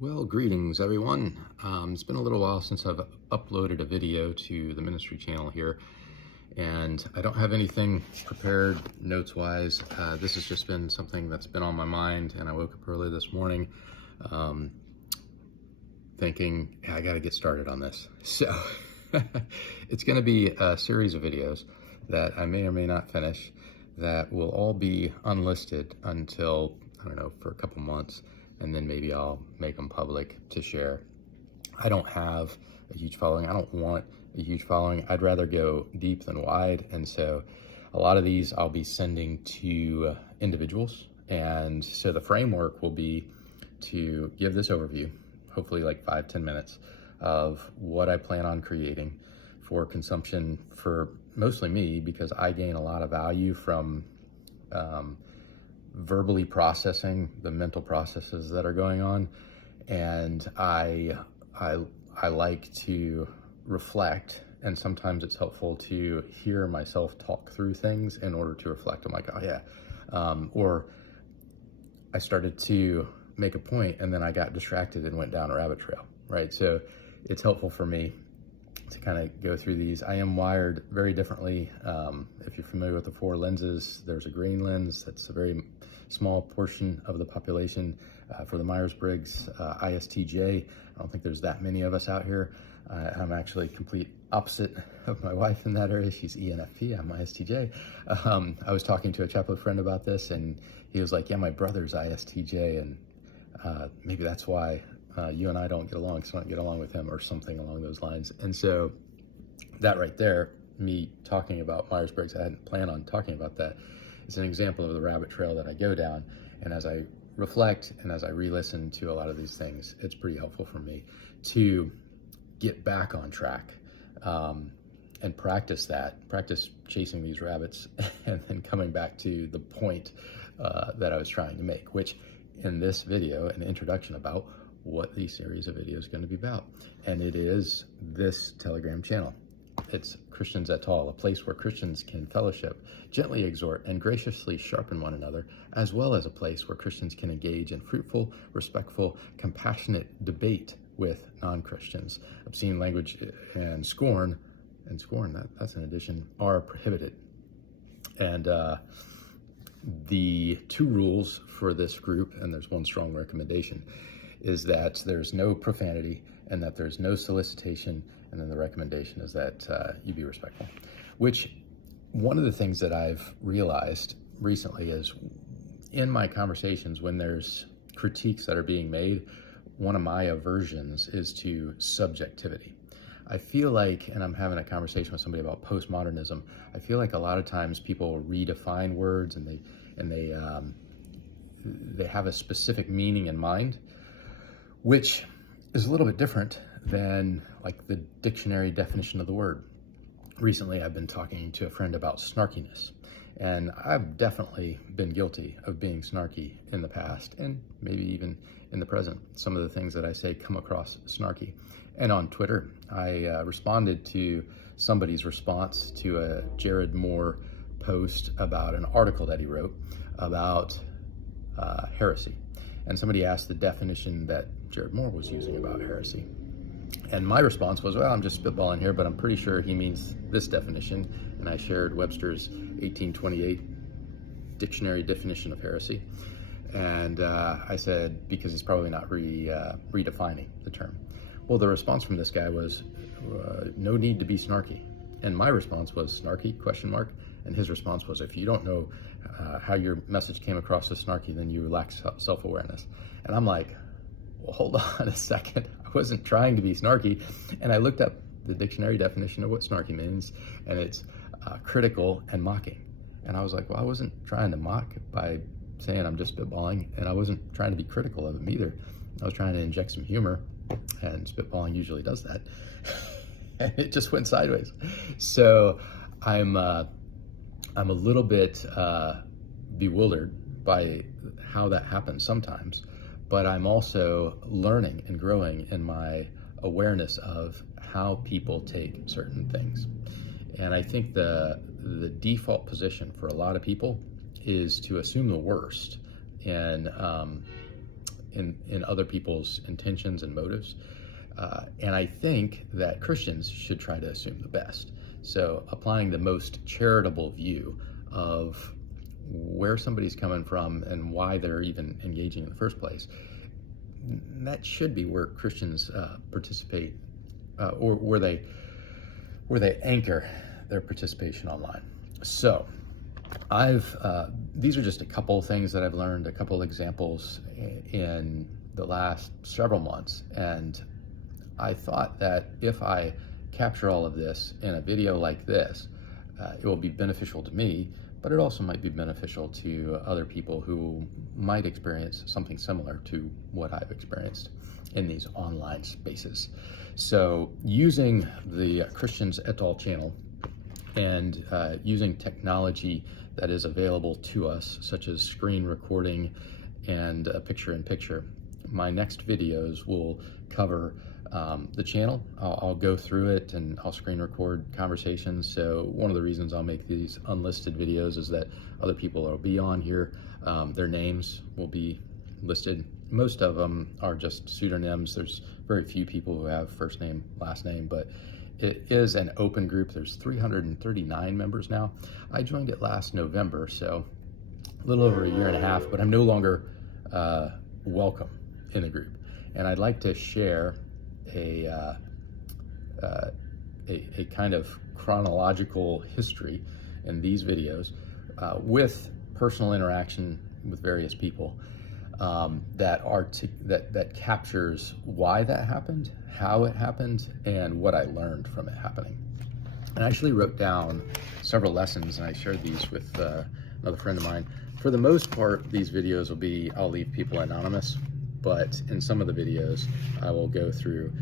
Well, greetings everyone. It's been a little while since I've uploaded a video to the ministry channel here, and I don't have anything prepared notes-wise. This has just been something that's been on my mind, and I woke up early this morning thinking, I gotta get started on this. So it's gonna be a series of videos that I may or may not finish that will all be unlisted until, I don't know, for a couple months, and then maybe I'll make them public to share. I don't have a huge following. I don't want a huge following. I'd rather go deep than wide. And so a lot of these I'll be sending to individuals. And so the framework will be to give this overview, hopefully like 5-10 minutes, of what I plan on creating for consumption for mostly me, because I gain a lot of value from verbally processing the mental processes that are going on. And I like to reflect, and sometimes it's helpful to hear myself talk through things in order to reflect. I'm like, oh yeah. Or I started to make a point and then I got distracted and went down a rabbit trail, right? So it's helpful for me to kind of go through these. I am wired very differently. If you're familiar with the 4 lenses, there's a green lens. That's a very small portion of the population. For the Myers-Briggs ISTJ, I don't think there's that many of us out here. I'm actually complete opposite of my wife in that area. She's ENFP, I'm ISTJ. I was talking to a chaplain friend about this, and he was like, yeah, my brother's ISTJ, and maybe that's why you and I don't get along, so I don't get along with him, or something along those lines. And so that right there, me talking about Myers-Briggs, I hadn't planned on talking about that. It's an example of the rabbit trail that I go down. And as I reflect and as I re-listen to a lot of these things, it's pretty helpful for me to get back on track and practice chasing these rabbits and then coming back to the point that I was trying to make, which in this video, an introduction about what the series of videos is going to be about. And it is this Telegram channel. It's Christians et al., a place where Christians can fellowship, gently exhort, and graciously sharpen one another, as well as a place where Christians can engage in fruitful, respectful, compassionate debate with non-Christians. Obscene language and scorn, that's an addition, are prohibited. And the 2 rules for this group, and there's one strong recommendation, is that there's no profanity and that there's no solicitation, and then the recommendation is that you be respectful. Which, one of the things that I've realized recently is in my conversations, when there's critiques that are being made, one of my aversions is to subjectivity. I feel like, and I'm having a conversation with somebody about postmodernism, I feel like a lot of times people redefine words and they have a specific meaning in mind, which is a little bit different than like the dictionary definition of the word. Recently, I've been talking to a friend about snarkiness, and I've definitely been guilty of being snarky in the past, and maybe even in the present. Some of the things that I say come across snarky. And on Twitter, I responded to somebody's response to a Jared Moore post about an article that he wrote about heresy. And somebody asked the definition that Jared Moore was using about heresy. And my response was, well, I'm just spitballing here, but I'm pretty sure he means this definition. And I shared Webster's 1828 dictionary definition of heresy. And I said, because he's probably not redefining the term. Well, the response from this guy was, no need to be snarky. And my response was snarky, ? And his response was, if you don't know how your message came across as snarky, then you lack self-awareness. And I'm like, well, hold on a second. I wasn't trying to be snarky. And I looked up the dictionary definition of what snarky means, and it's critical and mocking. And I was like, well, I wasn't trying to mock by saying I'm just spitballing, and I wasn't trying to be critical of him either. I was trying to inject some humor, and spitballing usually does that. And it just went sideways. So I'm a little bit bewildered by how that happens sometimes, but I'm also learning and growing in my awareness of how people take certain things. And I think the default position for a lot of people is to assume the worst and in other people's intentions and motives. And I think that Christians should try to assume the best. So applying the most charitable view of where somebody's coming from and why they're even engaging in the first place, that should be where Christians participate, or where they anchor their participation online. So these are just a couple of things that I've learned, a couple of examples in the last several months, and I thought that if I capture all of this in a video like this, it will be beneficial to me, but it also might be beneficial to other people who might experience something similar to what I've experienced in these online spaces. So using the Christians et al. Channel and using technology that is available to us, such as screen recording and picture-in-picture, my next videos will cover the channel. I'll go through it and I'll screen record conversations. So one of the reasons I'll make these unlisted videos is that other people will be on here. Their names will be listed. Most of them are just pseudonyms. There's very few people who have first name, last name, but it is an open group. There's 339 members now. I joined it last November, so a little over a year and a half, but I'm no longer welcome in the group. And I'd like to share a kind of chronological history in these videos with personal interaction with various people that captures why that happened, how it happened, and what I learned from it happening. And I actually wrote down several lessons, and I shared these with another friend of mine. For the most part, these videos will be, I'll leave people anonymous, but in some of the videos, I will go through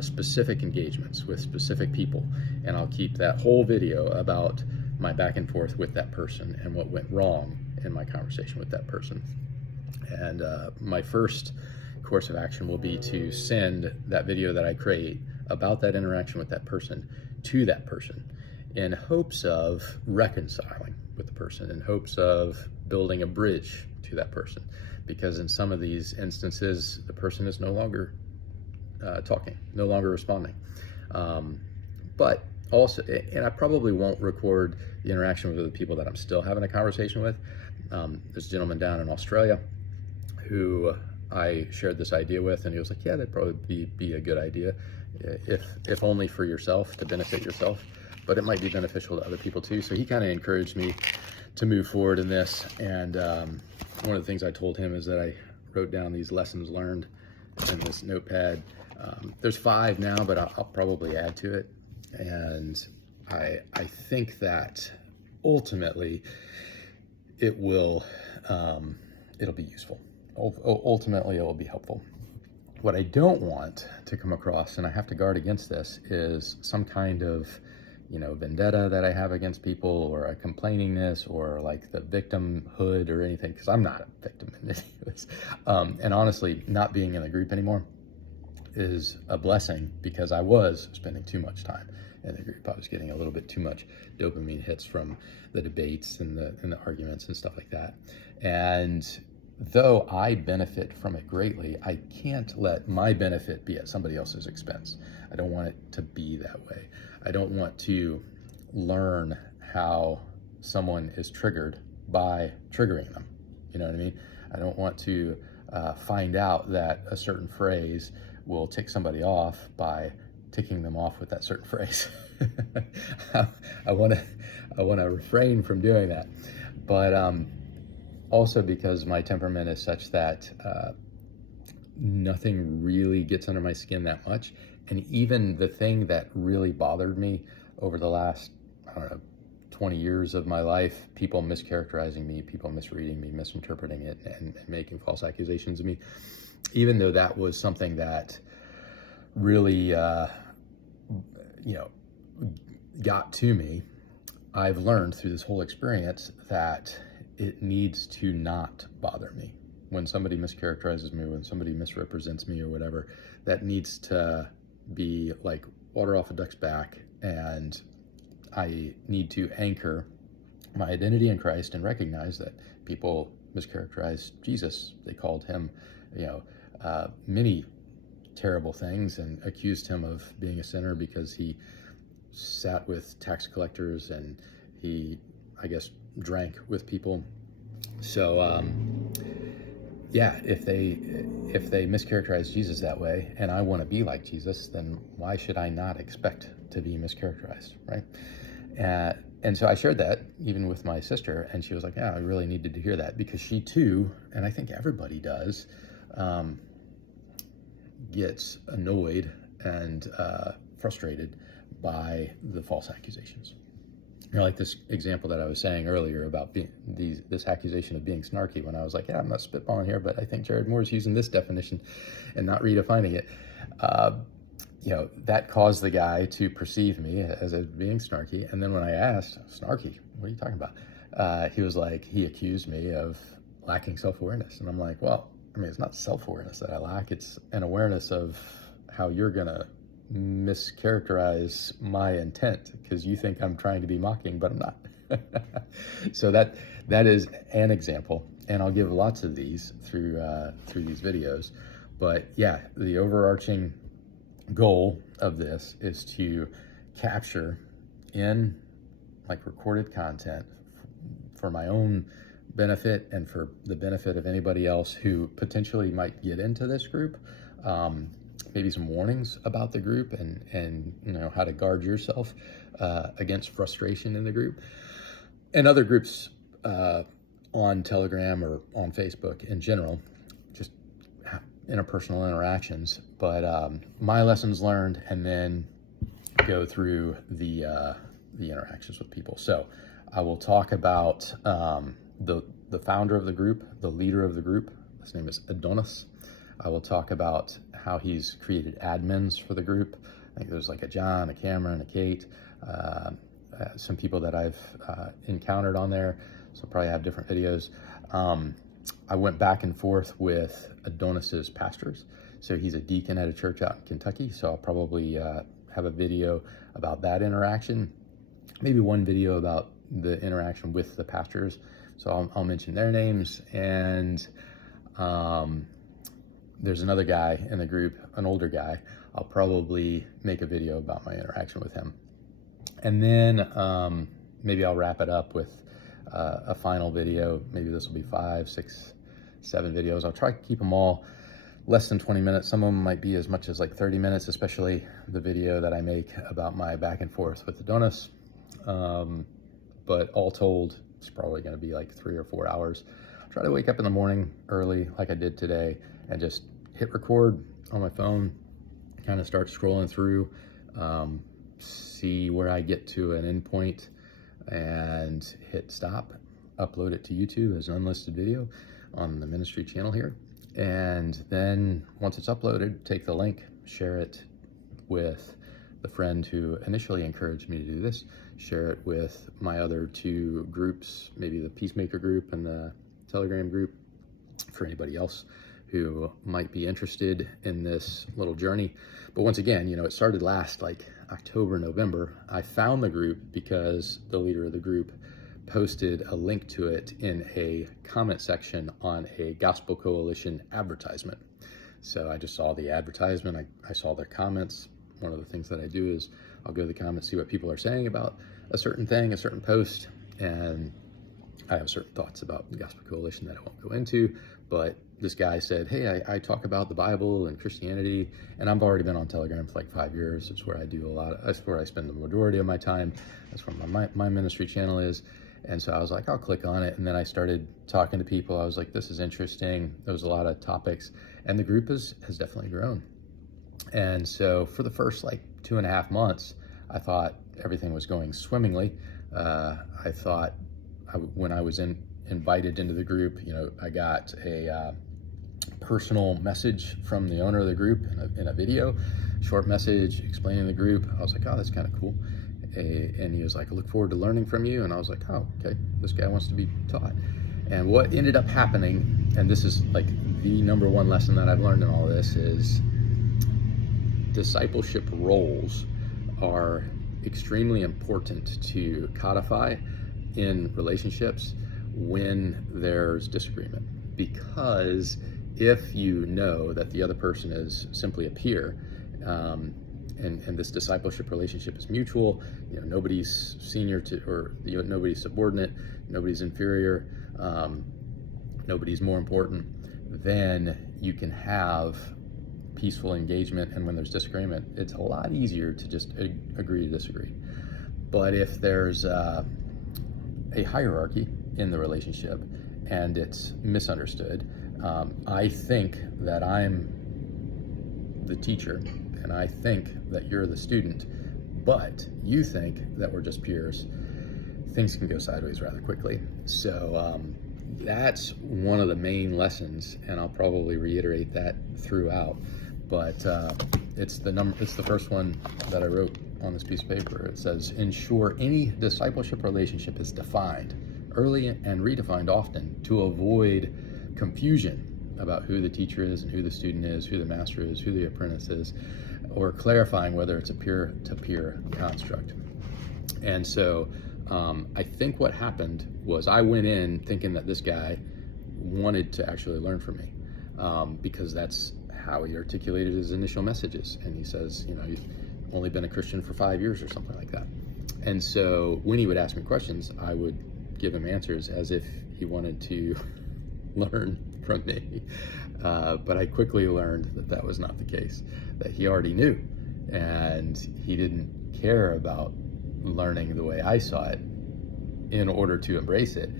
specific engagements with specific people, and I'll keep that whole video about my back and forth with that person and what went wrong in my conversation with that person. And my first course of action will be to send that video that I create about that interaction with that person to that person in hopes of reconciling with the person, in hopes of building a bridge to that person. Because in some of these instances, the person is no longer talking, no longer responding. But also, and I probably won't record the interaction with the people that I'm still having a conversation with. There's a gentleman down in Australia who I shared this idea with, and he was like, yeah, that'd probably be a good idea, if only for yourself, to benefit yourself, but it might be beneficial to other people too. So he kind of encouraged me to move forward in this. And one of the things I told him is that I wrote down these lessons learned in this notepad. There's 5 now, but I'll probably add to it. And I think that ultimately it will, it'll be useful. Ultimately, it will be helpful. What I don't want to come across, and I have to guard against this, is some kind of, vendetta that I have against people, or a complainingness, or like the victimhood or anything, because I'm not a victim in any of this. And honestly, not being in the group anymore is a blessing, because I was spending too much time in the group. I was getting a little bit too much dopamine hits from the debates and the arguments and stuff like that. And though I benefit from it greatly, I can't let my benefit be at somebody else's expense. I don't want it to be that way. I don't want to learn how someone is triggered by triggering them. You know what I mean? I don't want to find out that a certain phrase will tick somebody off by ticking them off with that certain phrase. I want to refrain from doing that. But also because my temperament is such that nothing really gets under my skin that much. And even the thing that really bothered me over the last, 20 years of my life, people mischaracterizing me, people misreading me, misinterpreting it, and making false accusations of me, even though that was something that really, got to me, I've learned through this whole experience that it needs to not bother me. When somebody mischaracterizes me, when somebody misrepresents me or whatever, that needs to be like water off a duck's back, and I need to anchor my identity in Christ and recognize that people mischaracterized Jesus. They called him, many terrible things and accused him of being a sinner because he sat with tax collectors and he, I guess, drank with people. So if they mischaracterize Jesus that way, and I want to be like Jesus, then why should I not expect to be mischaracterized, right? And so I shared that even with my sister, and she was like, yeah, I really needed to hear that, because she too, and I think everybody does, gets annoyed and frustrated by the false accusations. Like this example that I was saying earlier about this accusation of being snarky, when I was like, yeah, I'm not spitballing here, but I think Jared Moore's using this definition and not redefining it. That caused the guy to perceive me as being snarky. And then when I asked, snarky, what are you talking about? He was like, he accused me of lacking self-awareness. And I'm like, well, I mean, it's not self-awareness that I lack. It's an awareness of how you're going to mischaracterize my intent because you think I'm trying to be mocking, but I'm not. So that is an example, and I'll give lots of these through these videos. But yeah, the overarching goal of this is to capture in like recorded content for my own benefit and for the benefit of anybody else who potentially might get into this group. Maybe some warnings about the group and how to guard yourself against frustration in the group and other groups on Telegram or on Facebook in general, just interpersonal interactions. But my lessons learned, and then go through the interactions with people. So I will talk about the founder of the group, the leader of the group. His name is Adonis. I will talk about how he's created admins for the group. I think there's like a John, a Cameron, a Kate, some people that I've encountered on there. So I'll probably have different videos. I went back and forth with Adonis's pastors. So he's a deacon at a church out in Kentucky. So I'll probably have a video about that interaction. Maybe one video about the interaction with the pastors. So I'll mention their names. And there's another guy in the group, an older guy. I'll probably make a video about my interaction with him. And then maybe I'll wrap it up with a final video. Maybe this will be 5, 6, 7 videos. I'll try to keep them all less than 20 minutes. Some of them might be as much as like 30 minutes, especially the video that I make about my back and forth with Adonis. But all told, it's probably going to be like 3 or 4 hours. I'll try to wake up in the morning early like I did today and just hit record on my phone, kind of start scrolling through, see where I get to an endpoint and hit stop, upload it to YouTube as an unlisted video on the ministry channel here. And then once it's uploaded, take the link, share it with the friend who initially encouraged me to do this, share it with my other 2 groups, maybe the Peacemaker group and the Telegram group, for anybody else who might be interested in this little journey. But once again, it started last like October, November. I found the group because the leader of the group posted a link to it in a comment section on a Gospel Coalition advertisement. So I just saw the advertisement, I saw their comments. One of the things that I do is I'll go to the comments, see what people are saying about a certain thing, a certain post, and I have certain thoughts about the Gospel Coalition that I won't go into. But this guy said, hey, I talk about the Bible and Christianity, and I've already been on Telegram for like 5 years. It's where I do that's where I spend the majority of my time. That's where my ministry channel is. And so I was like, I'll click on it. And then I started talking to people. I was like, this is interesting. There was a lot of topics, and the group has definitely grown. And so for the first like 2.5 months, I thought everything was going swimmingly. I thought when I was invited into the group, I got a personal message from the owner of the group in a video, short message explaining the group. I was like, oh, that's kind of cool. And he was like, I look forward to learning from you. And I was like, oh, okay, this guy wants to be taught. And what ended up happening, and this is like the number one lesson that I've learned in all this, is discipleship roles are extremely important to codify in relationships when there's disagreement, because if you know that the other person is simply a peer, and this discipleship relationship is mutual, nobody's senior to, or nobody's subordinate, nobody's inferior, nobody's more important, then you can have peaceful engagement. And when there's disagreement, it's a lot easier to just agree to disagree. But if there's a hierarchy in the relationship and it's misunderstood, I think that I'm the teacher and I think that you're the student, but you think that we're just peers, things can go sideways rather quickly. So that's one of the main lessons, and I'll probably reiterate that throughout. But it's the first one that I wrote on this piece of paper. It says, ensure any discipleship relationship is defined early and redefined often to avoid confusion about who the teacher is and who the student is, who the master is, who the apprentice is, or clarifying whether it's a peer-to-peer construct. And so I think what happened was I went in thinking that this guy wanted to actually learn from me, because that's how he articulated his initial messages. And he says, you've only been a Christian for 5 years or something like that. And so when he would ask me questions, I would give him answers as if he wanted to learn from me. But I quickly learned that that was not the case, that he already knew, and he didn't care about learning the way I saw it in order to embrace it.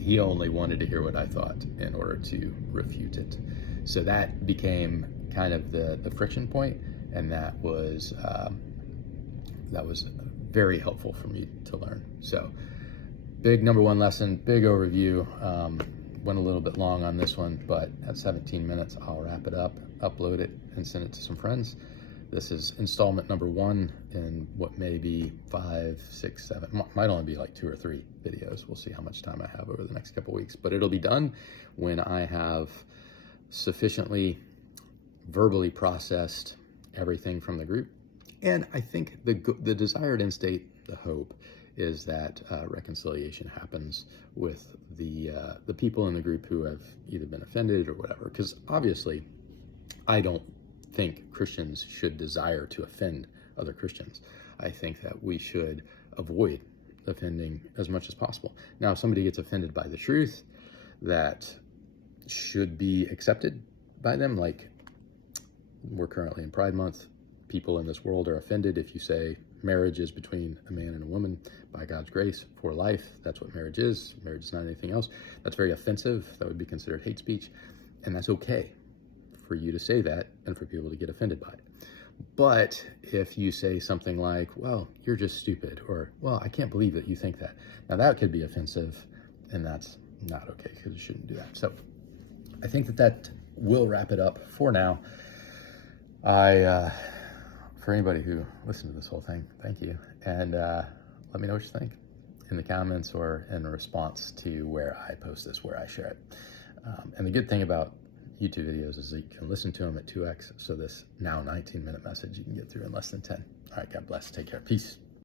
He only wanted to hear what I thought in order to refute it. So that became kind of the friction point, and that was very helpful for me to learn. So big number one lesson, big overview. Went a little bit long on this one, but at 17 minutes, I'll wrap it up, upload it, and send it to some friends. This is installment number 1 in what may be 5, 6, 7, might only be like 2 or 3 videos. We'll see how much time I have over the next couple weeks, but it'll be done when I have sufficiently verbally processed everything from the group. And I think the desired end state, the hope, is that reconciliation happens with the people in the group who have either been offended or whatever. Because obviously, I don't think Christians should desire to offend other Christians. I think that we should avoid offending as much as possible. Now, if somebody gets offended by the truth that should be accepted by them, like we're currently in Pride Month, people in this world are offended if you say marriage is between a man and a woman by God's grace for life. That's what marriage is. Marriage is not anything else. That's very offensive. That would be considered hate speech. And that's okay for you to say that and for people to get offended by it. But if you say something like, well, you're just stupid, or, well, I can't believe that you think that. Now that could be offensive, and that's not okay, because you shouldn't do that. So I think that will wrap it up for now. For anybody who listened to this whole thing, thank you. And let me know what you think in the comments or in response to where I post this, where I share it. And the good thing about YouTube videos is that you can listen to them at 2x. So this now 19-minute message you can get through in less than 10. All right, God bless. Take care. Peace.